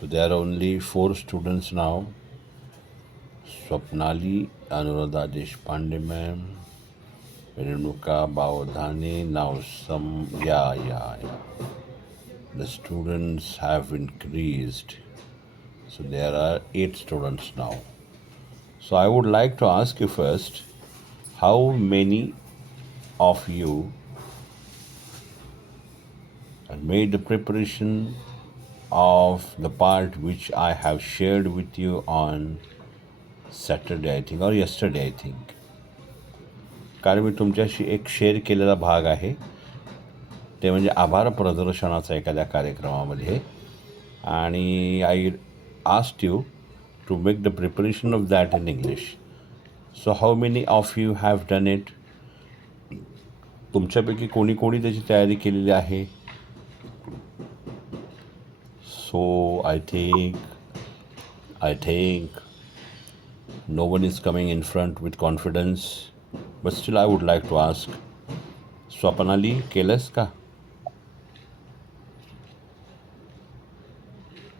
So there are only 4 students now. Swapnali, Anuradha Deshpande ma'am, Renuka Bawadhani. Now yeah. The students have increased. So there are 8 students now. So I would like to ask you first, how many of you have made the preparation of the part which I have shared with you on Saturday, I think, or yesterday, I think. कारण मी तुमच्याशी एक share केलेला भाग आहे, ते म्हणजे आभार प्रदर्शनाचा एखाद्या कार्यक्रमामध्ये, आणि I asked you to make the preparation of that in English. So how many of you have done it? तुमच्यापैकी कोणी कोणी त्याची तयारी केलेली आहे? So I think no one is coming in front with confidence, but still I would like to ask, Swapanali, केलंस का?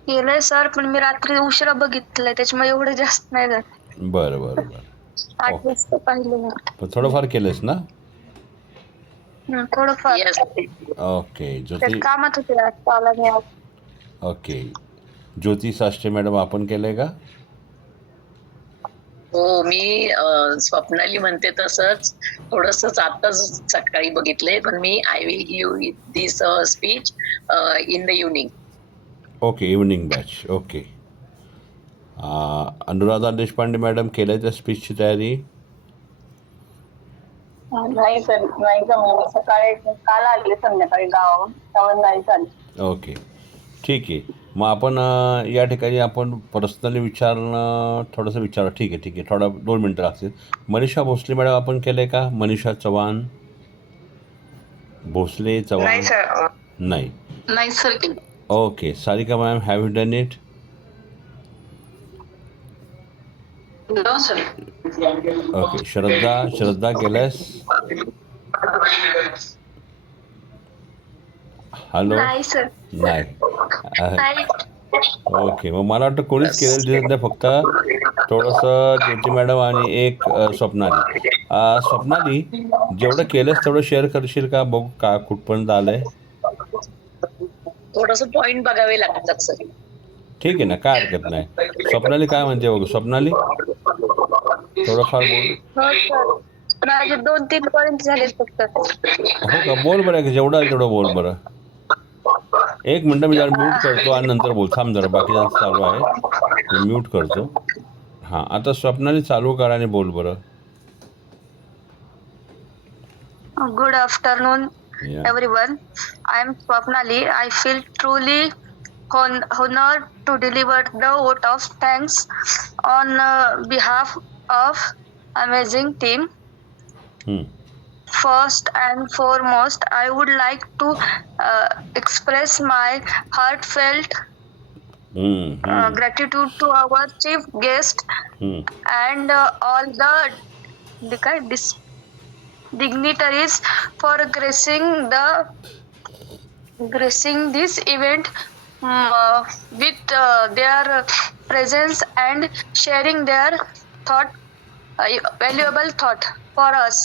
केलंय सर, पण मी रात्री उशिरा बघितलंय, त्याच्यामुळे एवढं जास्त नाही झालं. बरं 8 वाजता पाहिलं. पण थोडंफार केलंस ना? थोडंफार. ओके. त्यात कामात होते आज, आला नाही आज. ओके. ज्योती साष्टे मॅडम, आपण केलंय का? हो, मी स्वप्नाली म्हणते तसंच थोडंसंच आताच सकाळी बघितलंय, पण मी I will give this speech in the evening. Okay, evening batch. Okay. Anuradha Deshpande madam, केलंय त्या स्पीचची तयारी? नाही सर, नाही जमलं. सकाळी काल आले संध्याकाळी गावाहून, त्यामुळे नाही झाली. ओके, ठीक आहे. मग आपण या ठिकाणी आपण पर्सनली विचारणं थोडंसं विचारा. ठीक आहे. थोडा 2 मिनटं लागतील. मनीषा भोसले मॅडम, आपण केलं आहे का? मनीषा चव्हाण, भोसले चव्हाण? नाही sir. Okay. Sarika ma'am, have you done it? No sir. Okay. Shraddha केलंस? हॅलो? नाही सर. नाही. ओके. मग मला वाटतं कोणीच केलेलं दिसत नाही, फक्त थोडंसं ज्योती मॅडम आणि एक स्वप्नाली. स्वप्नाली, जेवढं केलंस तेवढं शेअर करशील का? बघू का कुठपर्यंत आलंय. थोडस पॉइंट बघावे लागतात सर. ठीक आहे ना, काय हरकत नाही. स्वप्नाली काय म्हणते बघू. स्वप्नाली, थोडंफार बोल. हो सर, माझे 2-3 पॉइंट झाले फक्त. हो का? बोल बरं, जेवढं आहे तेवढं बोल बरं. 1 मिनटं मी जरा म्यूट करतो आणि नंतर बोल. थांब जरा, बाकीचं चालू आहे, मी म्यूट करतो. हां, आता स्वप्नाली चालू करा आणि बोल बरं. Good afternoon, everyone. I am Swapnali. I feel truly honored to deliver the vote of thanks on behalf of amazing team. First and foremost, I would like to express my heartfelt gratitude to our chief guest and all the dignitaries for gracing this event with their presence and sharing their valuable thought for us.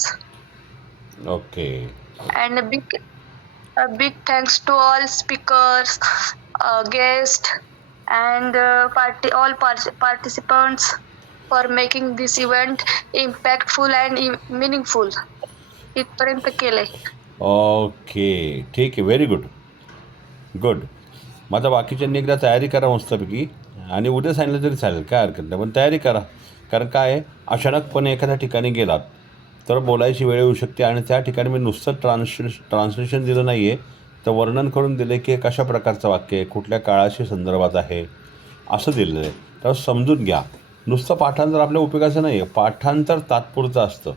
Okay. And a big thanks to all speakers, guests, and all participants for making this event impactful and meaningful. इथपर्यंत केलंय. Okay, ठीक आहे. Very good. मग आता बाकीच्यांनी एकदा तयारी करा मस्तपैकी, आणि उद्या सांगितलं तरी चालेल, काय हरकत नाही, पण तयारी करा. कारण काय आहे, अचानकपणे एखाद्या ठिकाणी गेलात तर बोलायची वेळ येऊ शकते, आणि त्या ठिकाणी मी नुसतं ट्रान्सलेशन दिलं नाही आहे, तर वर्णन करून दिलं की हे कशा प्रकारचं वाक्य आहे, कुठल्या काळाशी संदर्भात आहे, असं दिलेलं आहे. तर समजून घ्या. नुसतं पाठांतर आपल्या उपयोगाचं नाही आहे, पाठांतर तात्पुरतं असतं,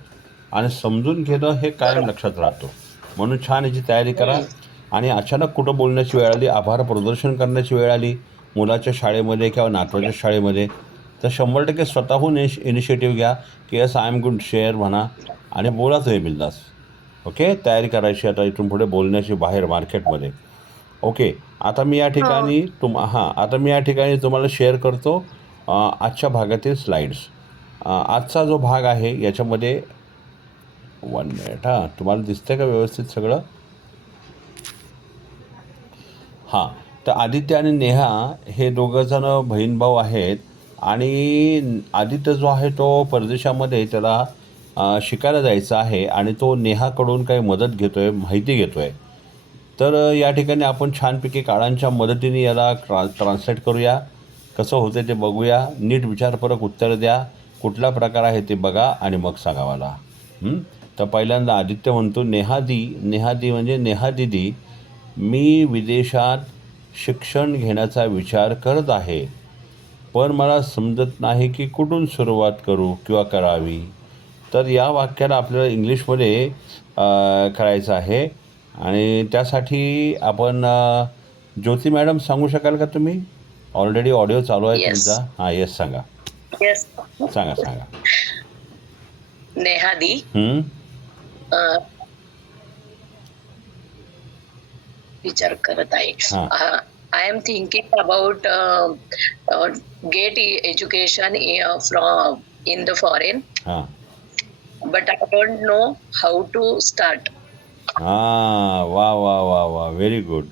आणि समजून घेणं हे कायम लक्षात राहतो. म्हणून छान याची तयारी करा. आणि अचानक कुठं बोलण्याची वेळ आली, आभार प्रदर्शन करण्याची वेळ आली मुलाच्या शाळेमध्ये किंवा नातवाच्या शाळेमध्ये, तर 100% स्वतःहून इनिशिएटिव्ह घ्या की yes I am good share म्हणा, आणि बोला तुम्ही बिंदास. ओके, तयारी करायची आता इथून पुढे बोलण्याची बाहेर मार्केटमध्ये. ओके. आता मी या ठिकाणी आता मी या ठिकाणी तुम्हाला शेअर करतो आजच्या भागातील स्लाइड्स. आजचा जो भाग आहे याच्यामध्ये 1 मिनिट. तुम्हाला दिसतंय का व्यवस्थित सगळं? तर आदित्य आणि नेहा हे दोघंजणं बहीण भाऊ आहेत आणि आदित्य जो आहे तो परदेशामध्ये त्याला शिकायला जायचं आहे आणि तो नेहाकडून काही मदत घेतो आहे, माहिती घेतो आहे. तर या ठिकाणी आपण छानपैकी काळांच्या मदतीने याला ट्रान्सलेट करूया. कसं होतं ते बघूया. नीट विचारपूर्वक उत्तर द्या. कुठला प्रकार आहे ते बघा आणि मग सांगा मला. तर पहिल्यांदा आदित्य म्हणतो, नेहादी म्हणजे नेहा दिदी, मी विदेशात शिक्षण घेण्याचा विचार करत आहे, पण मला समजत नाही की कुठून सुरुवात करू किंवा करावी. तर या वाक्याला आपल्याला इंग्लिशमध्ये करायचं आहे आणि त्यासाठी आपण ज्योती मॅडम सांगू शकाल का तुम्ही? ऑलरेडी ऑडिओ चालू आहे Yes. तुमचा. येस सांगा. येस. सांगा. नेहादी विचार करत आहे. I am thinking about get education from in the foreign, but I don't know how to start. वा व्हेरी गुड.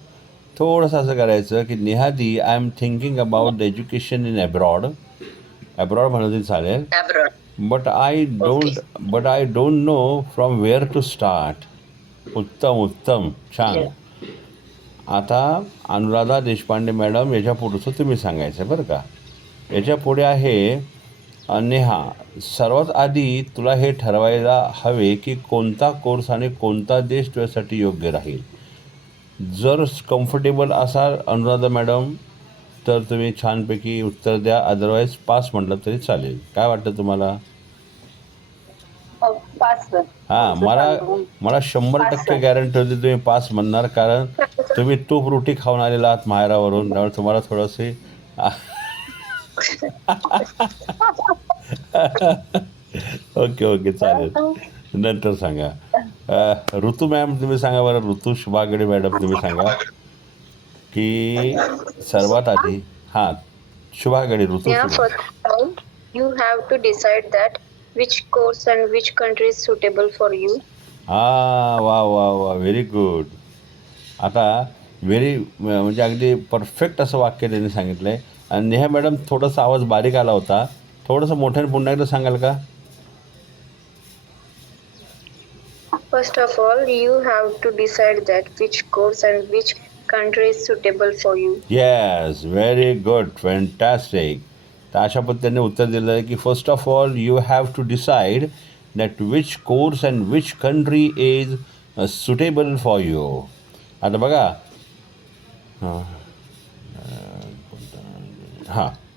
थोडंसं असं करायचं की नेहादी, I am thinking about the education in abroad म्हणून चालेल. Abroad. But I don't know from where to start. उत्तम छान. आता अनुराधा देशपांडे मॅडम, याच्या पुढचं तुम्ही सांगायचं बरं का. याच्या पुढे आहे नेहा, सर्वात आधी तुला हे ठरवायला हवे की कोणता कोर्स आणि कोणता देश तुझ्यासाठी योग्य राहील. जर कम्फर्टेबल असाल अनुराधा मॅडम तर तुम्ही छानपैकी उत्तर द्या, अदरवाईज पास म्हटलं तरी चालेल. काय वाटतं तुम्हाला? पाच सर. मला 100% गॅरंटी होती तुम्ही पास म्हणणार, कारण तुम्ही तूप रोटी खाऊन आलेला आहात माहेरावरून, त्यामुळे तुम्हाला थोडंसे ओके चालेल. नंतर सांगा. ऋतू मॅम तुम्ही सांगा बरं. ऋतू शुभागडे मॅडम तुम्ही सांगा की सर्वात आधी शुभागडे ऋतू. You have to decide that which course and which country is suitable for you. वा व्हेरी गुड. आता म्हणजे अगदी परफेक्ट असं वाक्य त्यांनी सांगितलं आहे. आणि नेहा मॅडम थोडासा आवाज बारीक आला होता, थोडंसं मोठ्याने पुन्हा एकदा सांगाल का? First of all, you have to decide that which course and which country is suitable for you. Yes, very good, fantastic. तर अशा पद्धतीने उत्तर दिलं आहे की first of all you have to decide that which course and which country is suitable for you. आता बघा,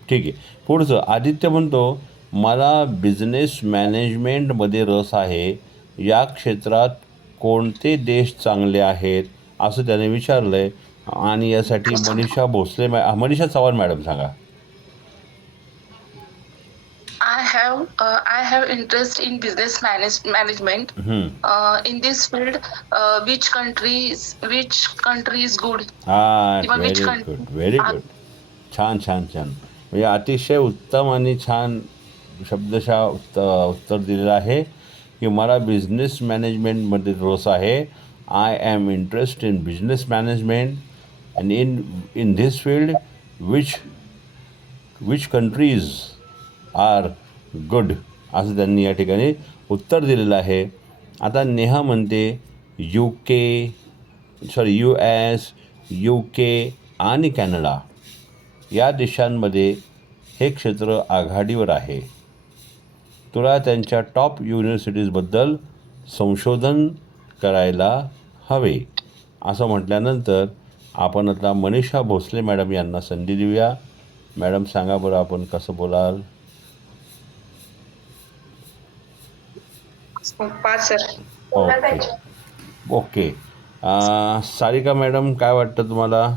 ठीक आहे. पुढचं आदित्य म्हणतो, मला बिझनेस मॅनेजमेंटमध्ये रस आहे, या क्षेत्रात कोणते देश चांगले आहेत असं त्याने विचारलं आहे. आणि यासाठी मनीषा चव्हाण मॅडम सांगा. I have interest in business management. In this field, which country is good? Very good. छान. म्हणजे अतिशय उत्तम आणि छान शब्दशः उत्तर दिलेलं आहे की मला बिझनेस मॅनेजमेंटमध्ये रस आहे. I am interest in business management and in this field which countries are good असं त्यांनी या ठिकाणी उत्तर दिलेलं आहे. आता नेहा म्हणते US, UK आणि कॅनडा या देशांमध्ये हे क्षेत्र आघाडीवर आहे. तुला त्यांच्या टॉप युनिव्हर्सिटीजबद्दल संशोधन करायला हवे असं म्हटल्यानंतर आपण आता मनीषा भोसले मॅडम यांना संधी देऊया. मॅडम सांगा बरं, आपण कसं बोलाल? ओके. सारिका मॅडम काय वाटतं तुम्हाला?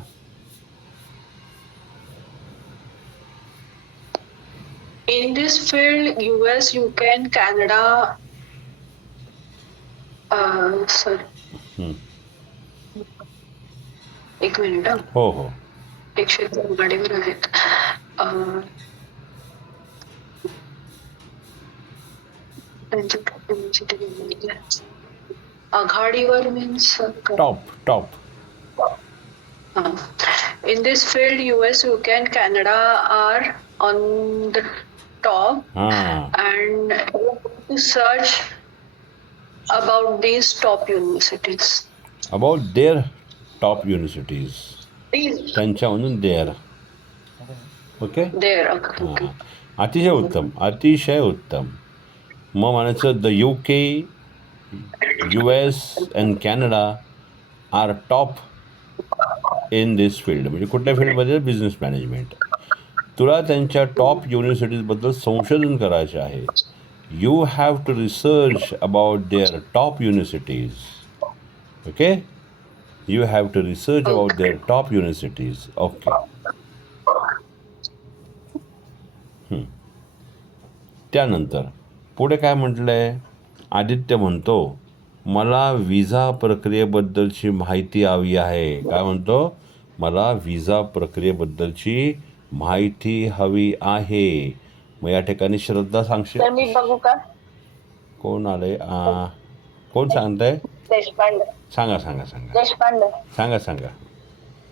In this field, US, UK, and Canada. एक मिनिट हं. हो हो 102 गाडीवर आहेत. त्यांच्या कुटुंबाची ते वेगळी आहे. आघाडीवर means top in this field US UK and Canada are on the top हां and to search about these top universities. About their top universities These त्यांच्यामधून देअर ओके there. Okay. हां अतिशय उत्तम मग म्हणायचं the UK US and Canada are top in this field म्हणजे कुठल्या फील्डमध्ये बिझनेस मॅनेजमेंट तुला त्यांच्या टॉप युनिव्हर्सिटीजबद्दल संशोधन करायचे आहे you have to research about their top universities okay you have to research about their top universities okay त्यानंतर पुढे काय म्हटलं आहे आदित्य म्हणतो मला विजा प्रक्रियेबद्दलची माहिती हवी आहे काय म्हणतो मला विजा प्रक्रियेबद्दलची माहिती हवी आहे मग या ठिकाणी श्रद्धा सांगशील तर मी बघू का? कोण आले कोण सांगताय देशपांडे. सांगा देशपांडे. सांगा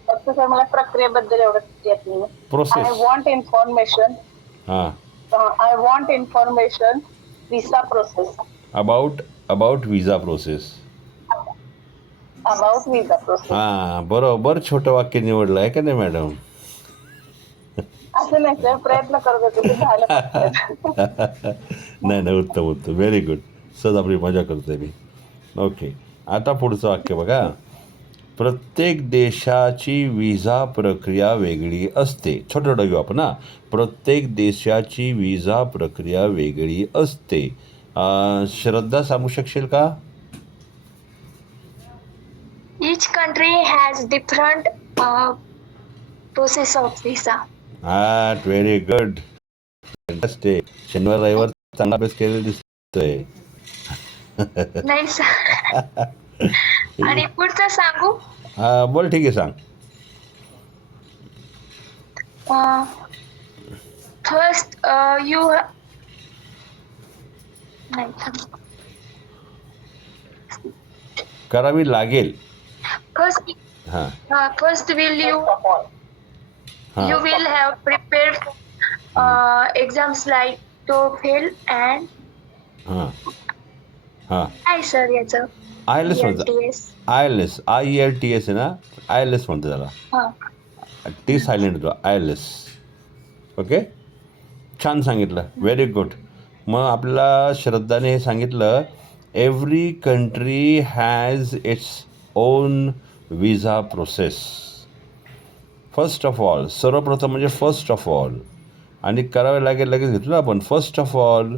फक्त सर मला प्रक्रियेबद्दल एवढं येत नाही. Process I want information. हां I want information visa process. About visa process about visa process. हां बरोबर छोटं वाक्य निवडलं आहे का नाही मॅडम असं नाही सर प्रयत्न करत होते ते झालं. नाही उत्तम व्हेरी गुड सहज आपली मजा करतोय मी ओके आता पुढचं वाक्य बघा प्रत्येक देशाची विजा प्रक्रिया वेगळी असते छोटं घेऊ आपण ना प्रत्येक देशाची विजा प्रक्रिया वेगळी असते श्रद्धा सांगू शकशील का Each country has different process of visa. Very good शनिवार रविवार चांगला अभ्यास केलेला दिसतोय नाही सर. आणि पुढचं सांगू बोल ठीक आहे सांग फर्स्ट यू नाही करावी लागेल first will you you will have prepared exams like TOEFL and काय सर याचं IELTS म्हणतो IELTS आहे ना IELTS म्हणतो त्याला टी सायलेंट होतो IELTS ओके छान सांगितलं व्हेरी गुड मग आपल्याला श्रद्धाने हे सांगितलं every country has its own visa process first of all सर्वप्रथम म्हणजे फर्स्ट ऑफ ऑल आणि करावे लागेल लगेच घेतलं आपण first of all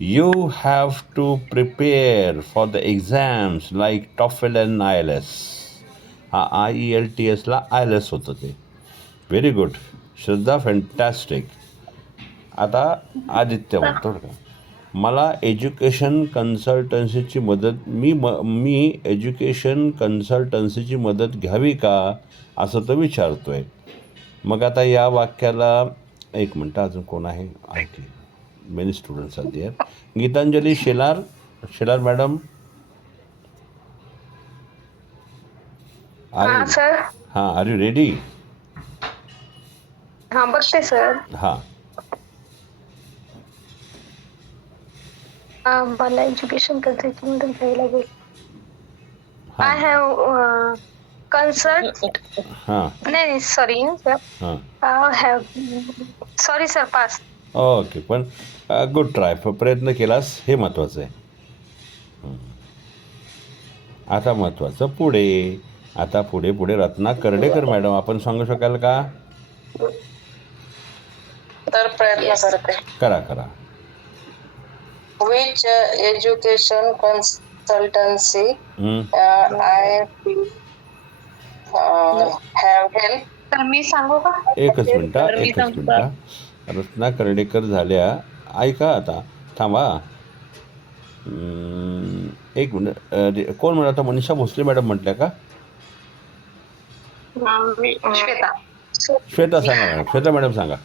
you have to prepare for the exams like TOEFL and IELTS IELTSला IELTS होतं ते व्हेरी गुड श्रद्धा फॅन्टॅस्टिक आता आदित्य म्हणतो का मला एज्युकेशन कन्सल्टन्सीची मदत मी एज्युकेशन कन्सल्टन्सीची मदत घ्यावी का असं तो विचारतोय मग आता या वाक्याला एक मिनटं अजून कोण आहे की many students are there Gitanjali Shelar madam sir are you ready बघते सर मला एज्युकेशन कन्सल्टची मदत घ्यावी लागेल आय हॅव कन्सल्ट नाही sorry sir sorry sir pass okay पण गुड ट्राय प्रयत्न केलास हे महत्त्वाचं आहे आता महत्त्वाचं पुढे रत्ना कर्डेकर मॅडम आपण सांगू शकाल का तर प्रयत्न करते करा which education consultancy I have helped. तर मी सांगू का एकच मिनिटा रत्ना कर्डेकर झाल्या ऐका आता थांबा एक मिनिट कोण म्हणा आता मनीषा भोसले मॅडम म्हटल्या का श्वेता. श्वेता सांगा मॅडम. श्वेता मॅडम सांगा.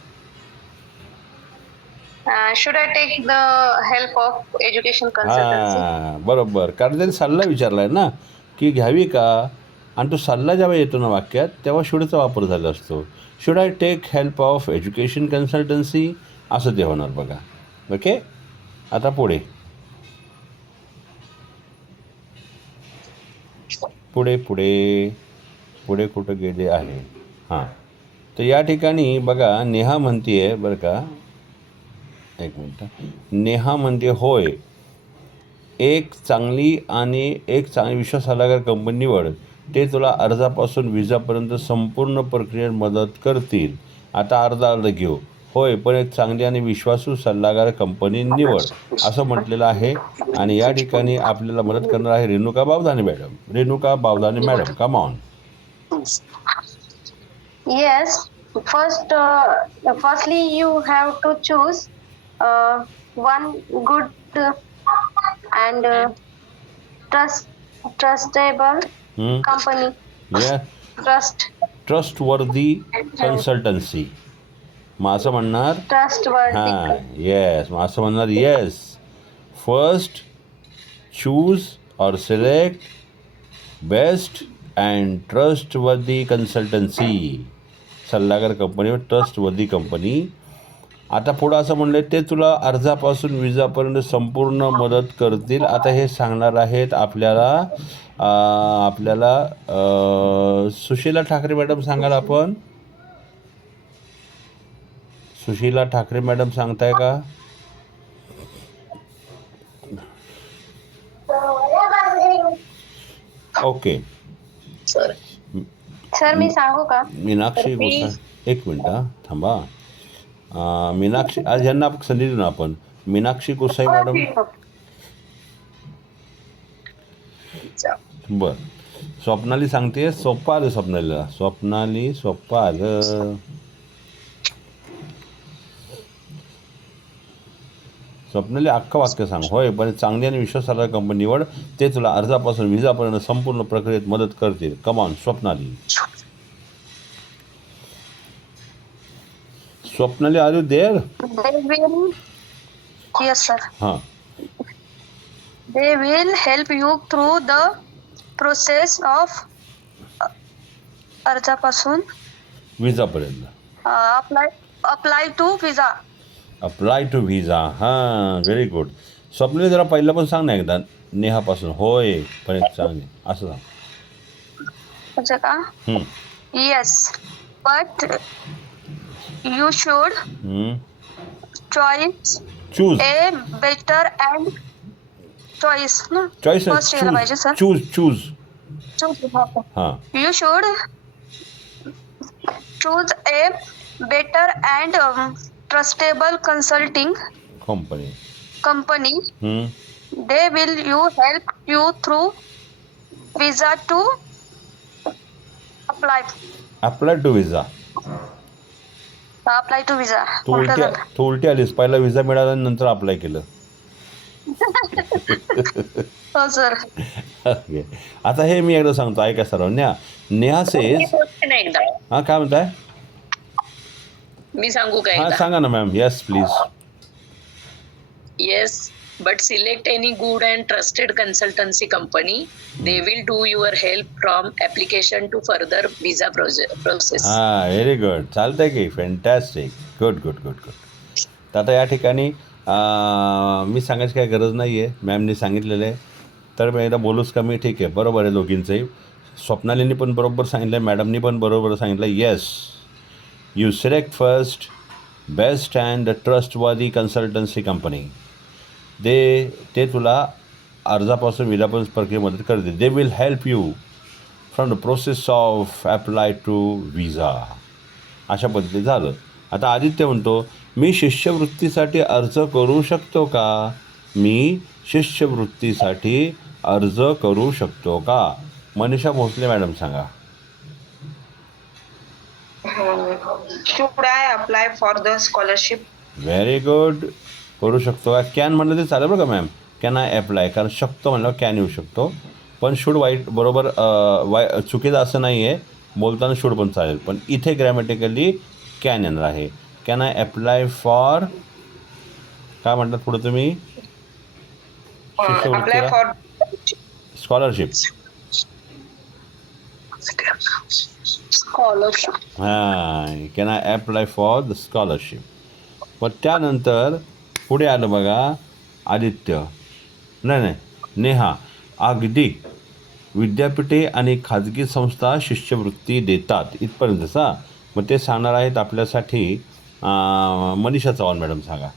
Should I take the help of education consultancy? हां बरोबर. कारण त्यांनी सल्ला विचारला आहे ना की घ्यावी का, आणि तो सल्ला जेव्हा येतो ना वाक्यात तेव्हा शूडचा वापर झाला असतो. Should I take help of education consultancy असं ते होणार बघा. ओके. आता पुढे पुढे पुढे पुढे कुठं गेले आहे. हां तर या ठिकाणी बघा नेहा म्हणते आहे बरं का, एक मिनटं. नेहा म्हणते होय, एक चांगली विश्वासार्ह कंपनी निवड, ते तुला अर्जापासून विजापर्यंत संपूर्ण प्रक्रियेत मदत करतील. आता अर्धा घेऊ. होय, पण एक चांगली आणि विश्वासू सल्लागार कंपनी निवड असं म्हटलेलं आहे. आणि या ठिकाणी आपल्याला मदत करणार आहे Renuka Bawdhane madam. Renuka Bawdhane madam, come on. Yes. Firstly, you have to choose one good and trustable company. Trustworthy consultancy. मग असं म्हणणार Trustworthy. हां येस. मग असं म्हणणार yes. First choose or select best and trustworthy consultancy. सल्लागार कंपनी, ट्रस्टवर्दी कंपनी. आता पुढं असं म्हणलं ते तुला अर्जापासून विजापर्यंत संपूर्ण मदत करतील. आता हे सांगणार आहेत आपल्याला सुशीला ठाकरे मॅडम. सांगाल आपण? सुशीला ठाकरे मॅडम सांगताय का? ओके. सर मी सांगू का? मीनाक्षी गोसाई. एक मिनिट थांबा. मीनाक्षी, आज ह्यांना संधी देऊ ना आपण. मीनाक्षी गोसाई मॅडम. बर. स्वप्नाली सांगते. सोप्पा आलं स्वप्नालीला. स्वप्नाली सोप्पा आलं. स्वप्नाली अख्खं वाक्य सांग. होय, पण चांगली आणि विश्वासार्ह कंपनी निवड, ते तुला अर्जापासून विजापर्यंत संपूर्ण प्रक्रियेत मदत करतील. Come on Swapnali. Swapnali, are you there? Yes, sir. हां. They will help you through the process of अर्जापासून विजापर्यंत. apply to visa. Apply to visa. हां व्हेरी गुड. स्वप्नाली जरा पहिलं पण सांग ना एकदा नेहापासून. होय, पण एक चांगली असं सांग. म्हणजे का? Yes, but you should choose a better and choice. No? Choice First यायला पाहिजे सर. चूज. हां. You should choose a better and trustable consulting company. They will help you through visa to apply to visa. तू उलटी आलीस. पहिला visa मिळाला नंतर apply केलं. हो सर. ओके. आता हे मी एकदा सांगतो, ऐका सर्वांना. नेहा सेज. हां काय म्हणताय? मी सांगू का? हां सांगा ना ma'am. Yes please. Yes, but select any good and trusted consultancy company. They will do your help from application to further visa process. हां व्हेरी गुड. चालतंय की. Fantastic. Good good good good. तर आता या ठिकाणी मी सांगायची काही गरज नाही आहे. मॅमनी सांगितलेलं आहे तर मी एकदा बोलूच का मी? ठीक आहे, बरोबर आहे दोघींचंही. स्वप्नालीनी पण बरोबर सांगितलं, मॅडमनी पण बरोबर सांगितलं. Yes, you select first best and trustworthy consultancy company. ते तुला अर्जापासून विजापर्यंत प्रक्रियेत मदत करते. They will help you from the process of apply to visa. अशा पद्धतीने झालं. आता आदित्य म्हणतो मी शिष्यवृत्तीसाठी अर्ज करू शकतो का? मी शिष्यवृत्तीसाठी अर्ज करू शकतो का? मनीषा भोसले मॅडम सांगा. Should I apply for the scholarship? Very good. करू शकतो का? कॅन म्हणलं ते चालेल बरं का मॅम. कॅन आय अप्लाय, कारण शकतो म्हणल्यावर कॅन येऊ शकतो. पण शुड वाईट बरोबर चुकीचं असं नाही आहे. बोलताना शूड पण चालेल, पण इथे ग्रॅमॅटिकली कॅन येणार आहे. कॅन आय अप्लाय फॉर, काय म्हणतात पुढे तुम्ही, Apply शिष्यवृत्तीला, for स्कॉलरशिप. स्कॉलरशिप. हां, can I apply for the scholarship. पण त्यानंतर पुढे आलं बघा आदित्य, नाही नेहा, अगदी विद्यापीठे आणि खाजगी संस्था शिष्यवृत्ती देतात इथपर्यंतचा. मग ते सांगणार आहेत आपल्यासाठी मनीषा चव्हाण मॅडम. सांगा.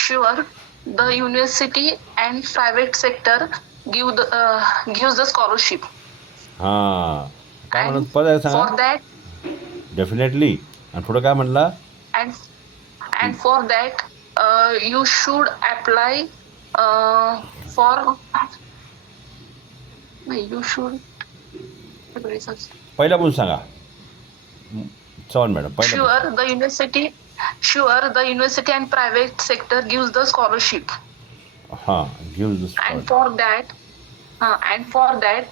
Sure, the university and private sector gives the scholarship. हां, काय And म्हणत परत for सांगा. that, definitely. आणि पुढं काय म्हणला, and for that, you should apply for. You should. पहिला पण सांगा चव्हाण मॅडम. पहिला Sure, the university and private sector gives the scholarship. हां, give the And for that,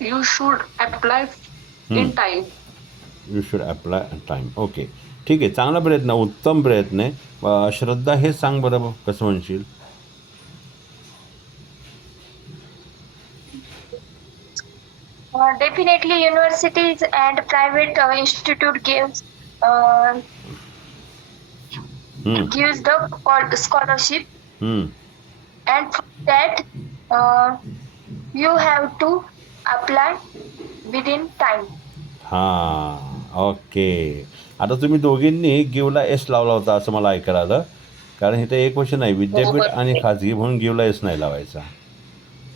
you should apply in time. You should apply time. Okay, ठीक आहे, चांगला प्रयत्न, उत्तम प्रयत्न आहे. श्रद्धा, हे सांग बरं कसं म्हणशील. Definitely, universities and private institute gives the scholarship, and for that you have to apply within time. हां, ओके. आता तुम्ही दोघींनी गिवला एस लावला होता असं मला ऐकायला आलं, कारण इथं एक क्वेश्चन आहे, विद्यापीठ आणि खाजगी म्हणून गिवला एस नाही लावायचा.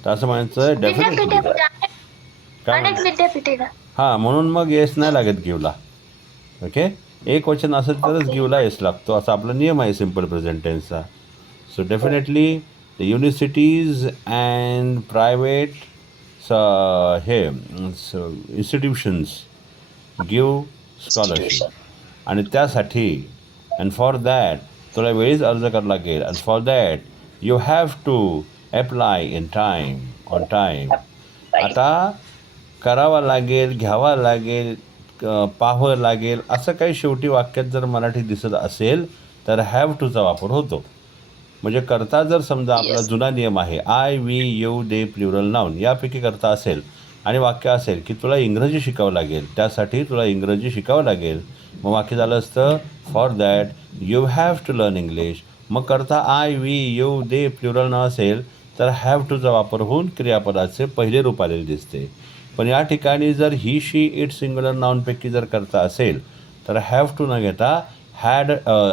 तर असं म्हणायचं डेफिनेटली. अनेक विद्यापीठे. हां, म्हणून मग एस नाही लागत गिवला. ओके, एक वचन असेल तरच गिवला एस लागतो, असा आपला नियम आहे सिम्पल प्रेझेंट टेन्सचा. So definitely the universities and private हे इन्स्टिट्यूशन्स गिव स्कॉलरशिप. आणि त्यासाठी अँड फॉर दॅट तुला वेळीच अर्ज करावा लागेल. And for that you have to apply in time, on time. आता करावा लागेल, घ्यावा लागेल, पाहावं लागेल, असं काही शेवटी वाक्यात जर मराठी दिसत असेल तर हॅव टूचा वापर होतो. म्हणजे करता जर समजा आपला जुना नियम आहे I, we, you, they, plural noun यापैकी करता असेल आणि वाक्य असेल की तुला इंग्रजी शिकावं लागेल, त्यासाठी तुला इंग्रजी शिकावं लागेल, मग वाक्य झालं असतं for that you have to learn English. मग करता I, we, you, they, plural नाव असेल तर हॅव टूचा वापर होऊन क्रियापदाचे पहिले रूप आलेले दिसते. पण या ठिकाणी जर ही, शी, इट सिंग्युलर नाऊनपैकी जर करता असेल तर हॅव टू न घेता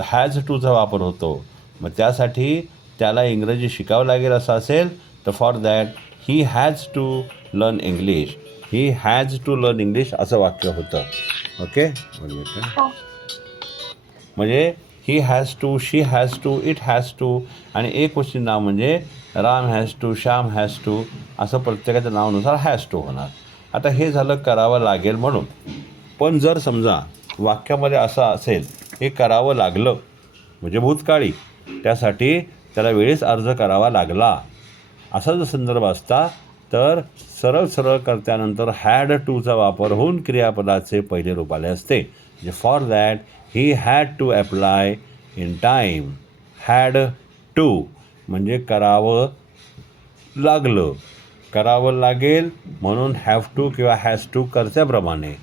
हॅज टूचा वापर होतो. मग त्यासाठी त्याला इंग्रजी शिकावं लागेल असं असेल तर for that he has to learn English, he has to learn English असं वाक्य होतं. ओके, म्हणजे he has to, she has to, it has to, आणि एक गोष्टी नाव म्हणजे Ram has to, Shyam has to, असं प्रत्येकाच्या नावानुसार हॅज टू होणार. आता हे झालं करावं लागेल म्हणून. पण जर समजा वाक्यामध्ये असं असेल हे करावं लागलं म्हणजे भूतकाळी, त्यासाठी त्याला वेळीच अर्ज करावा लागला असा जर संदर्भ असता तर सरळ सरळ करत्यानंतर हॅड टूचा वापर होऊन क्रियापदाचे पहिले रूप आले असते. म्हणजे for that he had to apply in time. Had to म्हणजे करावं लागलं, करावं लागेल म्हणून हॅव टू किंवा हॅज टू करत्याप्रमाणे.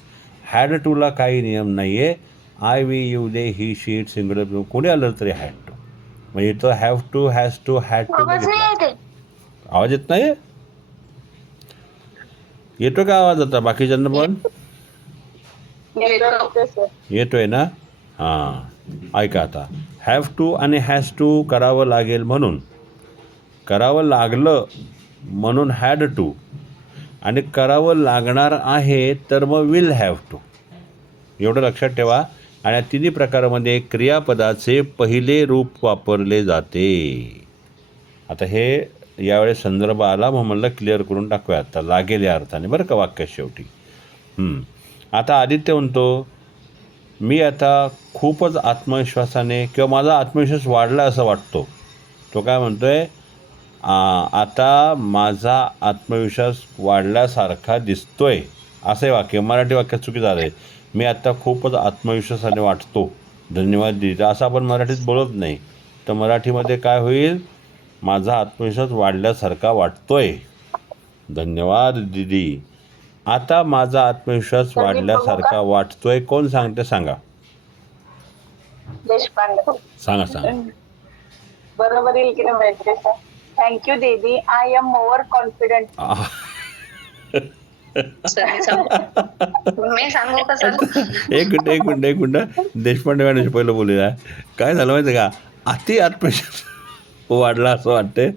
हॅड टूला काही नियम नाही आहे. I, we, you, they, he, she, it singular कोणी आलं तरी हॅड टू. म्हणजे इथं have to, has to, had to. आवाज येत नाही? येतो का आवाज आता बाकीच्यांना पण? येतोय ना? हां, ऐका आता. हॅव टू आणि हॅज टू करावं लागेल म्हणून, करावं लागलं म्हणून हॅड टू, आणि करावं लागणार आहे तर मग विल हॅव टू. एवढं लक्षात ठेवा. आणि या तिन्ही प्रकारामध्ये क्रियापदाचे पहिले रूप वापरले जाते. आता हे यावेळेस संदर्भ आला मग म्हणलं क्लिअर करून टाकूया आता, लागेल या अर्थाने बरं का वाक्यात शेवटी. आता आदित्य म्हणतो मी आता खूपच आत्मविश्वासाने किंवा माझा आत्मविश्वास वाढला असं वाटतो. तो काय म्हणतो आहे, आता माझा आत्मविश्वास वाढल्यासारखा दिसतोय. असं आहे वाक्य. मराठी वाक्यात चुकी झालं आहे. मी आत्ता खूपच आत्मविश्वासाने वाटतो. धन्यवाद दीदी. असं आपण मराठीत बोलत नाही. तर मराठीमध्ये काय होईल? माझा आत्मविश्वास वाढल्यासारखा वाटतोय. धन्यवाद दीदी. आता माझा आत्मविश्वास वाढल्यासारखा वाटतोय. कोण सांगते सांगा. देशपांडे. सांगा. बरोबर येईल की नाही सर. थँक्यू दीदी. I am more confident. मी सांगू का सर? एक मिनिट. देशपांडे मॅडमशी पहिलं बोलूया. काय झालं माहिती आहे का? अति आत्मविश्वास वाढला असं वाटते.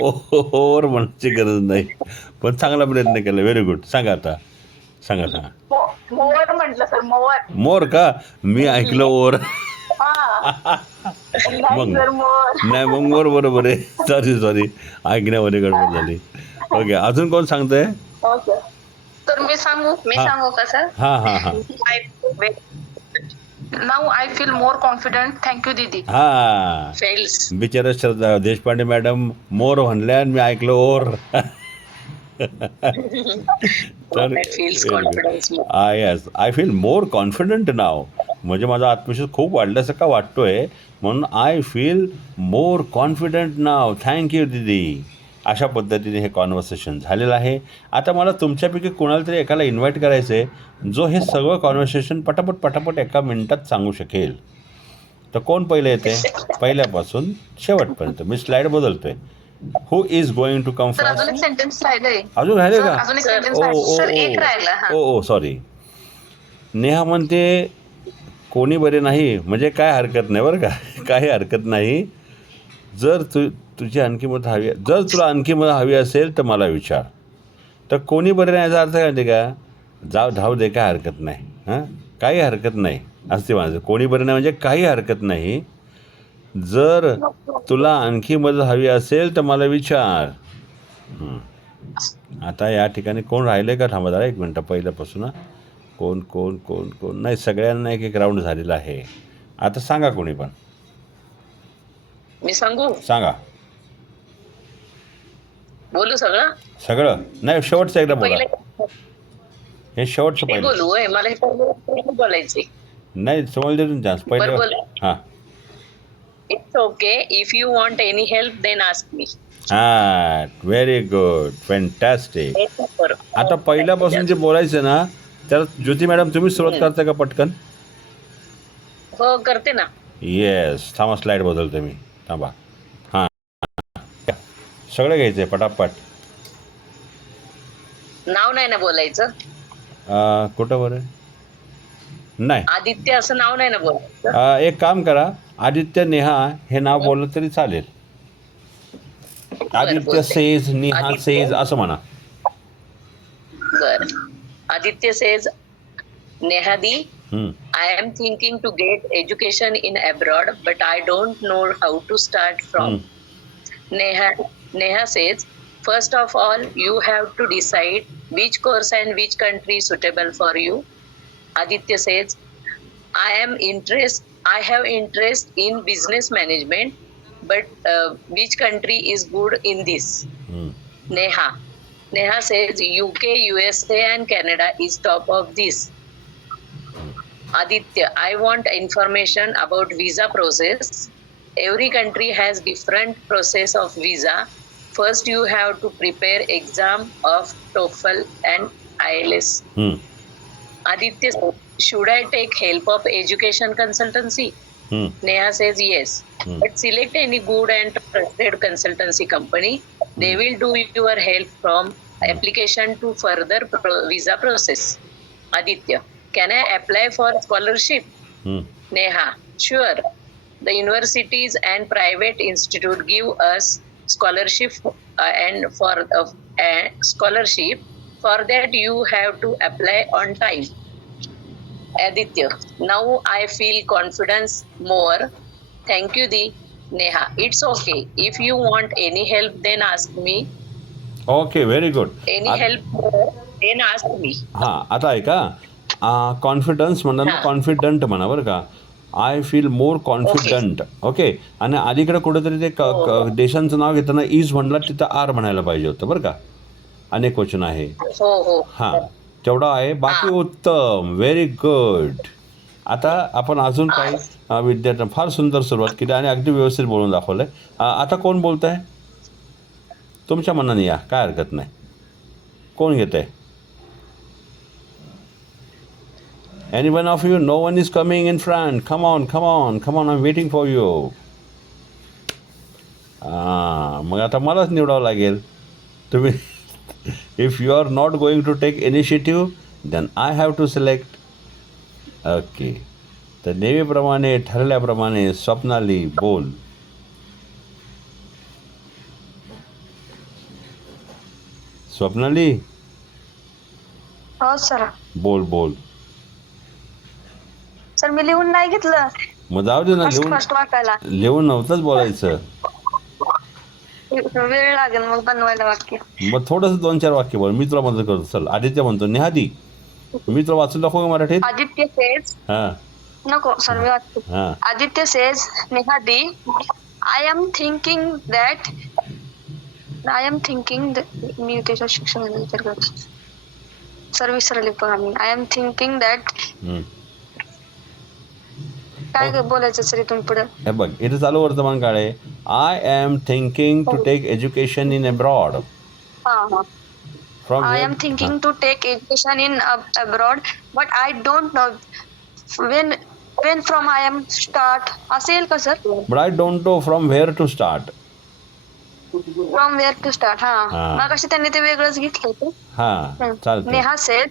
ओवर म्हणण्याची गरज नाही, पण चांगला प्रयत्न केला. Very good. सांगा आता. सांगा. मोर म्हटलं सर. मोर का? मी ऐकलं ओवर. मग नाही, मग मोर बरोबर आहे. सॉरी ऐकण्यामध्ये गडबड झाली. ओके, अजून कोण सांगतंय? तर मी सांगू का सर? हां. Now I feel more confident. Thank you दीदी. हां, फेल्स. बिचारा श्रद्धा देशपांडे मॅडम मोर म्हणल्या आणि मी ऐकलं ओर. Yes, I feel more confident now. म्हणजे माझा आत्मविश्वास खूप वाढल्यासारखा वाटतोय, म्हणून I feel more confident now. Thank you दीदी. अशा पद्धतीने हे कॉन्व्हर्सेशन झालेलं आहे. आता मला तुमच्यापैकी कोणाला तरी एकाला इन्व्हाइट करायचं आहे, जो हे सगळं कॉन्व्हर्सेशन पटापट एका मिनिटात सांगू शकेल. तर कोण पहिलं येते? पहिल्यापासून शेवटपर्यंत. मी स्लाइड बदलतोय. Who is going to come sir अजून एक फर्स्ट? सेंटेन्स राहिलंय. अजून राहिले का? अजून एक सेंटेन्स राहिलं. सर एक राहिला. हा. ओ सॉरी. नेहा म्हणते कोणी बरे नाही. म्हणजे काय हरकत नाही बरं का. काही हरकत नाही. जर तुझी आणखी मदत हवी, जर तुला आणखी मदत हवी असेल तर मला विचार. तर कोणी बरे नाही याचा अर्थ काय माहिती का? धाव दे, काय हरकत नाही. हां, काही हरकत नाही असते माझं. कोणी बरे नाही म्हणजे काही हरकत नाही. जर तुला आणखी मदत हवी असेल तर मला विचार. आता या ठिकाणी कोण राहिले का? थांबा जरा एक मिनटं. पहिल्यापासून कोण नाही, सगळ्यांना एक राऊंड झालेला आहे. आता सांगा कोणी पण. मी सांगू? सांगा. बोलू सगळं नाही, शेवटचं एकदा बोला. हे शेवटचं पहिलं बोलू. मला हे बोलायचंय. नाही, समज देतो चान्स. पहिले हां. It's okay. If you want any help then ask me. Very good, fantastic. आता पहिल्यापासून जे बोलायचं ना, त्याला ज्योती मॅडम तुम्ही सुरुवात करता का पटकन? हो, करते ना. येस. थांबा, स्लाइड बदलतो मी. थांबा. हां, सगळं घ्यायचं आहे पटापट. नाव नाही ना बोलायचं? कुठं बरं? नाही, आदित्य असं नाव नाही ना बोलायचं? एक काम करा, आदित्य नेहा हे नाव बोललं तरी चालेल. आदित्य सेज, नेहा सेज असं म्हणा. बर. आदित्य सेज, नेहादी, I am thinking to get education in abroad, but I don't know how to start from. Neha says, first of all, you have to decide which course and which country is suitable for you. Aditya says, I have interest in business management, but which country is good in this? Neha says, UK, USA and Canada is top of this. Aditya, I want information about visa process. Every country has different process of visa. First, you have to prepare exam of TOEFL and IELTS. Aditya says, should I take help of education consultancy? Neha says yes. But select any good and trusted consultancy company. They will do your help from application to further visa process. Aditya, can I apply for scholarship? Neha, sure. The universities and private institute give us scholarship and for scholarship. For that you have to apply on time. Aditya, now I feel confidence more. Thank you, Neha. It's okay. If you want any help, then ask me. Okay, very good. Any help, then ask me. हां, आता ऐका. Confidence म्हणा, confident म्हणा बरं का. I feel more confident. Okay. आणि अलीकडे कुठेतरी ते देशांचं नाव घेताना इज म्हणला तिथं आर म्हणायला पाहिजे होतं बरं का. अनेक वचन आहे. हो हो. हां, तेवढं आहे. बाकी उत्तम, व्हेरी गुड. आता आपण अजून काही विद्यार्थ्यांना फार सुंदर सुरुवात केली आणि अगदी व्यवस्थित बोलून दाखवलं आहे. आता कोण बोलत आहे? तुमच्या मनाने या, काय हरकत नाही. कोण घेत आहे? Any one of you? No one is coming in front. Come on come on come on, I am waiting for you. मग आता मलाच निवडावं लागेल. तुम्ही if you are not going to take initiative then I have to select. Okay. तर नेहमीप्रमाणे ठरल्याप्रमाणे स्वप्नाली बोल. स्वप्नाली हो सर. बोल बोल. सर मी लिहून नाही घेतलं. मग जाऊ दे ना, लिहून फर्स्ट वाकायला लिहून नव्हतंच बोलायचं. वेळ लागेल मग बनवायला वाक्य. मग थोडंसं 2-4 वाक्य बोल. मी तुला मदत करतो. चल, आदित्य म्हणतो निहादी. मी तुला वाचून दाखवू का मराठीत? आदित्य सेज. हां नको सर मी वाचते. हां आदित्य सेज निहादी, आय एम थिंकिंग दॅट मी त्याच्या शिक्षणाचा विचार करतो. सर विसरले पण आम्ही. आय एम थिंकिंग दॅट काय बोलायचं सर इथून पुढे? हे बघ, इथे चालू वर्तमान काळ आहे. I am thinking to take education in abroad. हा. From I am thinking to take education in abroad, but I don't know when from I am start. असेल का सर? But I don't know from where to start. From where to start. हा. मग अशी त्यांनी ते वेगळंच घेतलं होतं. हां, चालतं. Neha said,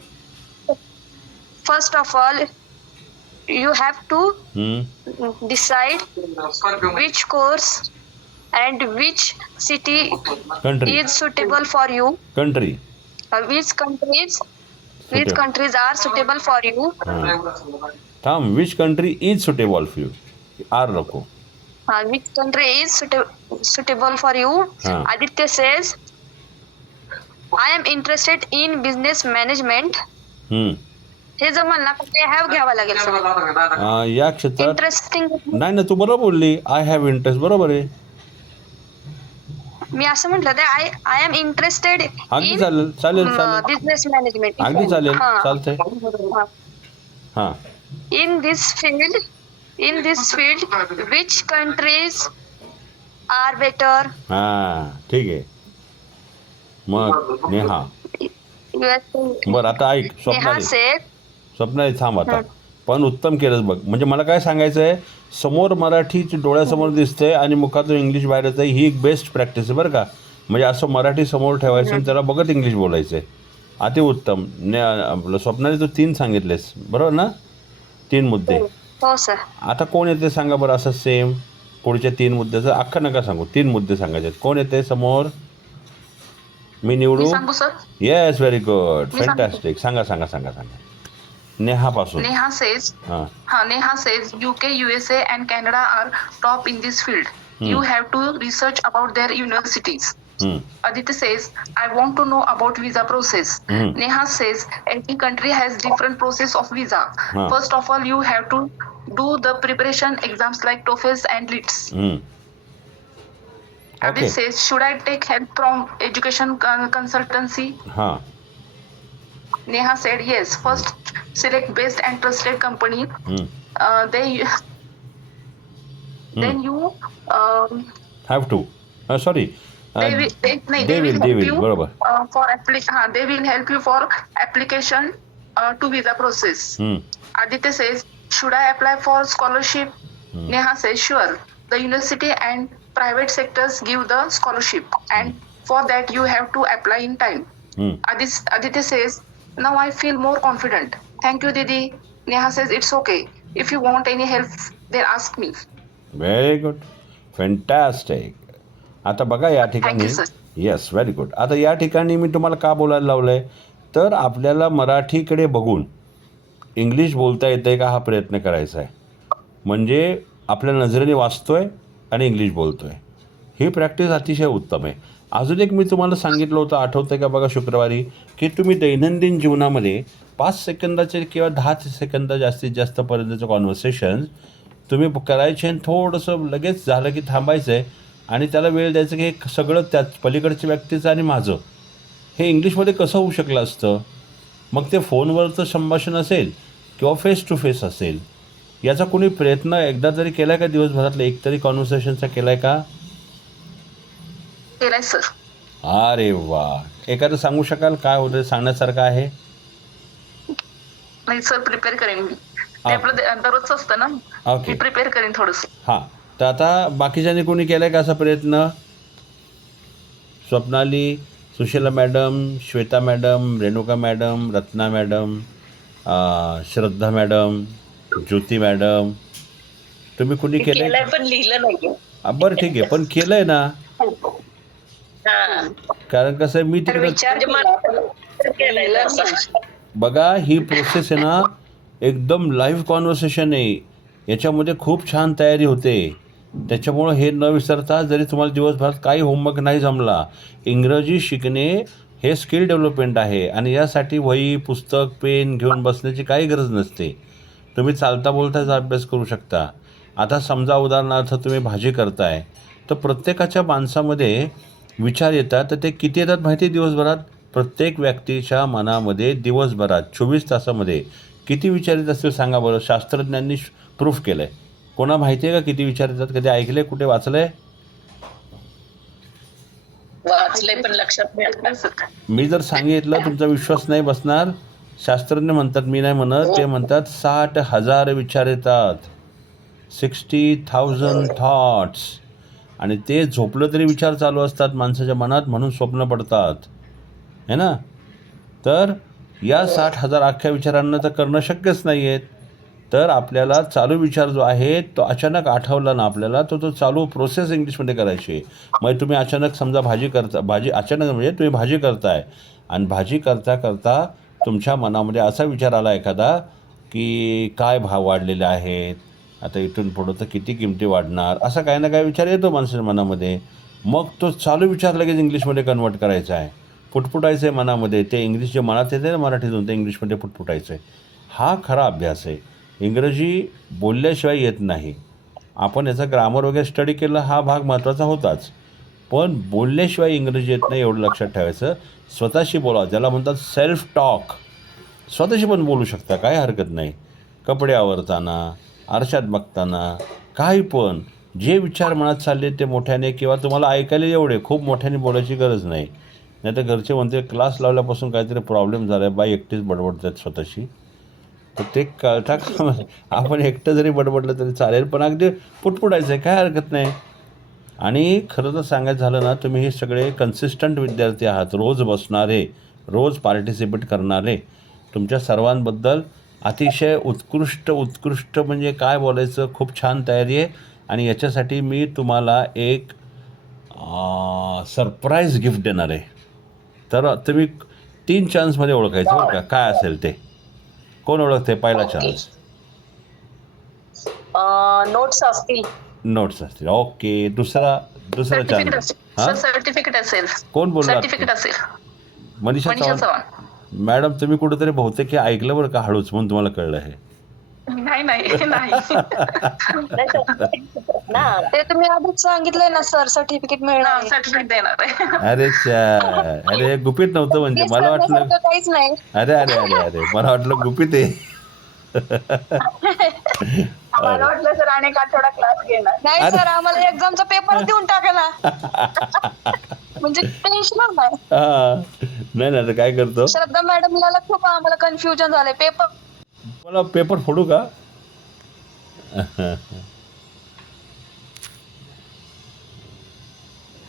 first of all, you have to decide which course and which city country is suitable for you. Country Which countries are suitable for you. थांब. Which country is suitable for you. Are नको. Which country is suitable for you? Aditya says, I am interested in business management. हे जमल ना? ते have घ्यावा लागेल sir. या क्षेत्रात इंटरेस्टिंग. नाही ना, तू बरोबर बोलली. I have interest. बरोबर आहे. मी असं म्हटलं ते आय एम इंटरेस्टेड अगदी चालेल चालेल चालेल. Business management. अगदी चालेल. चालतंय. हां. In this field which countries are better? हां, ठीक आहे. मग नेहा US. बरं, आता ऐक. नेहा said, स्वप्नाली थांब आता. पण उत्तम केलंच बघ. म्हणजे मला काय सांगायचं आहे, समोर मराठी डोळ्यासमोर दिसतंय आणि मुखातून इंग्लिश बाहेर येतं. ही एक बेस्ट प्रॅक्टिस आहे बरं का. म्हणजे असं मराठी समोर ठेवायचं आणि त्याला बघत इंग्लिश बोलायचं आहे. अतिउत्तम. आपलं स्वप्नाली तू 3 सांगितलेस बरोबर ना? 3 मुद्दे. हो सर. आता कोण येते सांगा बरं असं सेम पुढच्या 3 मुद्द्याचं अख्खं नका सांगू. 3 मुद्दे सांगायचे. कोण येते समोर? मी निवडू? सांगू sir? Yes, very good, fantastic. सांगा सांगा सांगा सांगा. नेहापासून. Neha says, Neha says UK, USA and Canada are top in this field. You have to research about their universities. Aditya says, I want to know about visa process. Neha says, every country has different process of visa. First of all, you have to do the preparation exams like TOEFL and LITS. Aditya says, should I take help from education consultancy? Neha said, yes. First, select best and trusted company. Then you have to. Sorry. They will help you for application to visa process. Aditya says, should I apply for scholarship? Neha says, sure. The university and private sectors give the scholarship, and for that you have to apply in time. Aditya says, now I feel more confident. Thank you, Didi. Neha says, it's okay. If you want any help, then ask me. Very good. Fantastic. आता बघा या ठिकाणी. Yes, very good. आता या ठिकाणी मी तुम्हाला का बोलायला लावलं आहे, तर आपल्याला मराठीकडे बघून इंग्लिश बोलता येतं का हा प्रयत्न करायचा आहे. म्हणजे आपल्या नजरेने वाचतोय आणि इंग्लिश बोलतोय. ही प्रॅक्टिस अतिशय उत्तम आहे. अजून एक मी तुम्हाला सांगितलं होतं, आठवतं का बघा शुक्रवारी, की तुम्ही दैनंदिन जीवनामध्ये 5 सेकंदाचे किंवा 10 सेकंद जास्तीत जास्तपर्यंतचं कॉन्व्हर्सेशन तुम्ही करायचे आणि थोडंसं लगेच झालं की थांबायचं आहे आणि त्याला वेळ द्यायचं की हे सगळं त्याच पलीकडच्या व्यक्तीचं आणि माझं हे इंग्लिशमध्ये कसं होऊ शकलं असतं. मग ते फोनवरचं संभाषण असेल किंवा फेस टू फेस असेल, याचा कोणी प्रयत्न एकदा तरी केला आहे का दिवसभरातला एक तरी कॉन्व्हर्सेशनचा केला आहे का? केलाय सर. अरे वा, एखादं सांगू शकाल काय होतं सांगण्यासारखं आहे? नाही सर, प्रिपेअर करेन मी. ते आपलं दररोजच असतं ना, ओके. मी प्रिपेअर करेन थोडंसं. हां, तर आता बाकीच्यांनी कोणी केला आहे का असा प्रयत्न? Swapnali, Sushila madam, Shweta madam, Renuka madam, Ratna madam, Shraddha madam, Jyoti madam, तुम्ही कुणी केलं केलंय आहे? पण लिहिलं नाही. बरं ठीक आहे, पण केलं आहे ना? हा, कारण कसं आहे मी तर तिकडे विचार केलाय असं. बघा ही प्रोसेस आहे ना एकदम लाईव्ह कॉन्व्हर्सेशन आहे, याच्यामध्ये खूप छान तयारी होते. त्याच्यामुळं हे न विसरता जरी तुम्हाला दिवसभरात काही होमवर्क नाही जमला, इंग्रजी शिकणे हे स्किल डेव्हलपमेंट आहे आणि यासाठी वही पुस्तक पेन घेऊन बसण्याची काही गरज नसते. तुम्ही चालता बोलताचा अभ्यास करू शकता. आता समजा उदाहरणार्थ तुम्ही भाजी करताय तर प्रत्येकाच्या माणसामध्ये विचार येतात, तर ते किती येतात माहिती आहे दिवसभरात? प्रत्येक व्यक्तीच्या मनामध्ये दिवसभरात 24 तासामध्ये किती विचार येत असतील सांगा बरं. शास्त्रज्ञांनी प्रूफ केलं आहे. कोणा माहिती आहे का किती विचार येतात? कधी ऐकलं आहे, कुठे वाचलं आहे? वाचलंय पण लक्षात नाही. मी जर सांगितलं तुमचा विश्वास नाही बसणार. शास्त्रज्ञ म्हणतात, मी नाही म्हणत, ते म्हणतात 60,000 विचार येतात, 60,000 थॉट्स. आणि ते झोपलं तरी विचार चालू असतात माणसाच्या मनात, म्हणून स्वप्न पडतात है ना. तर या 60,000 अख्ख्या विचारांना तर करणं शक्यच नाही आहेत. तर आपल्याला चालू विचार जो आहे तो अचानक आठवला ना आपल्याला, तो चालू प्रोसेस इंग्लिशमध्ये करायची आहे. मग तुम्ही अचानक समजा भाजी अचानक म्हणजे तुम्ही भाजी करताय आणि भाजी करता करता तुमच्या मनामध्ये असा विचार आला एखादा की काय भाव वाढलेले आहेत, आता इथून पुढं तर किती किमती वाढणार, असा काही ना काही विचार येतो माणसाच्या मनामध्ये. मग तो चालू विचार लगेच इंग्लिशमध्ये कन्वर्ट करायचा आहे, फुटफुटायचं आहे मनामध्ये. ते इंग्लिश जे मनात येते ना मराठीतून, ते इंग्लिशमध्ये फुटफुटायचं आहे. हा खरा अभ्यास आहे. इंग्रजी बोलल्याशिवाय येत नाही. आपण याचा ग्रामर वगैरे स्टडी केलं, हा भाग महत्त्वाचा होताच, पण बोलल्याशिवाय इंग्रजी येत नाही एवढं लक्षात ठेवायचं. स्वतःशी बोला, ज्याला म्हणतात सेल्फ टॉक. स्वतःशी पण बोलू शकता, काही हरकत नाही. कपडे आवरताना, आरशात बघताना, काही पण जे विचार मनात चालले ते मोठ्याने, किंवा तुम्हाला ऐकायला एवढे खूप मोठ्याने बोलायची गरज नाही. नाही तर घरचे म्हणते क्लास लावल्यापासून काहीतरी प्रॉब्लेम झाला आहे, बाई एकटीच बडबडतात स्वतःशी. तर ते कळता का आपण एकटं जरी बडबडलं तरी चालेल, पण अगदी पुटपुटायचं आहे, काय हरकत नाही. आणि खरं तर सांगायचं झालं ना, तुम्ही हे सगळे कन्सिस्टंट विद्यार्थी आहात, रोज बसणारे, रोज पार्टिसिपेट करणारे. तुमच्या सर्वांबद्दल अतिशय उत्कृष्ट म्हणजे काय बोलायचं, खूप छान तयारी आहे. आणि याच्यासाठी मी तुम्हाला एक सरप्राईज गिफ्ट देणार आहे. तर तुम्ही 3 चान्समध्ये ओळखायचं बरं का, काय असेल ते. कोण ओळखते? पहिला चान्स नोट्स असतील. नोट्स असतील, ओके. दुसरा चान्स सर्टिफिकेट असेल. कोण बोलला? सर्टिफिकेट असेल. मनीषा चव्हाण. मॅडम तुम्ही कुठेतरी बहुतेक हे ऐकलं बरं का, हळूच, म्हणून तुम्हाला कळलं आहे. नाही ते तुम्ही आधीच सांगितलंय ना सर, सर्टिफिकेट मिळणार आहे. सर्टिफिकेट देणार आहे. अरे गुपित नव्हतं म्हणजे, मला वाटलं काहीच नाही. अरे मला वाटलं गुपित आहे. मला वाटलं सर अनेक आठवडा क्लास घेणार. नाही सर, आम्हाला एक्झामचा पेपर देऊन टाका ना, म्हणजे टेन्शन नाही. नाही आता काय करतो, श्रद्धा मॅडमला खूप आम्हाला कन्फ्युजन झालंय. पेपर मला पेपर फोडू का?